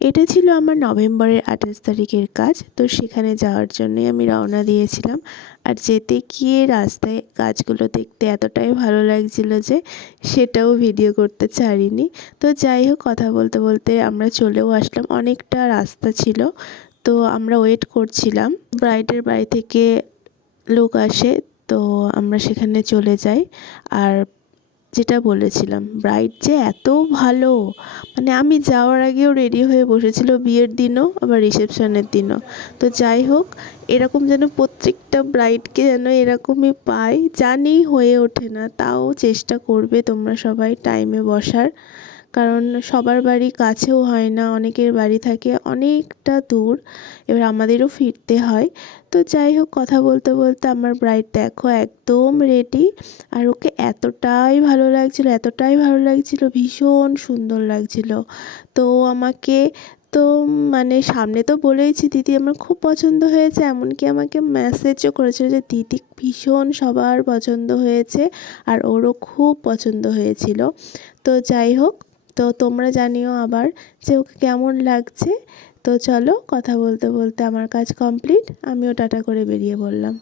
এটা ছিল আমার নভেম্বরের 28 তারিখের কাজ। তো সেখানে যাওয়ার জন্যই আমি রওনা দিয়েছিলাম। আর যেতে গিয়ে রাস্তায় গাছগুলো দেখতে এতটাই ভালো লাগছিল যে সেটাও ভিডিও করতে ছাড়িনি। তো যাই হোক, কথা বলতে বলতে আমরা চলেও আসলাম। অনেকটা রাস্তা ছিল, তো আমরা ওয়েট করছিলাম। ব্রাইডের বাড়ি থেকে লোক আসে, তো আমরা সেখানে চলে যাই। আর যেটা বলেছিলাম, ব্রাইড যে এত ভালো, মানে আমি যাওয়ার আগেও রেডি হয়ে বসেছিল, বিয়ের দিনও আবার রিসেপশনের দিনও। তো যাই হোক, এরকম যেন প্রত্যেকটা ব্রাইডকে যেন এরকমই পাই, জানি হয়ে ওঠে না, তাও চেষ্টা করবে তোমরা সবাই টাইমে বসার। কারণ সবার বাড়ি কাছেও হয় না, অনেকের বাড়ি থাকে অনেকটা দূর, এবার আমাদেরও ফিরতে হয়। তো যাই হোক, কথা বলতে বলতে আমার ব্রাইড দেখো একদম রেডি। আর ওকে এতটাই ভালো লাগছিল, এতটাই ভালো লাগছিল, ভীষণ সুন্দর লাগছিল। তো আমাকে তো মানে সামনে তো বলেইছি দিদি আমার খুব পছন্দ হয়েছে, এমনকি আমাকে মেসেজও করেছিল যে দিদি ভীষণ সবার পছন্দ হয়েছে আর ওরও খুব পছন্দ হয়েছিল। তো যাই হোক, তো তোমরা জানিও আবার যে ওকে কেমন লাগছে। তো চলো, কথা বলতে বলতে আমার কাজ কমপ্লিট, আমিও টাটা করে বেরিয়ে পড়লাম।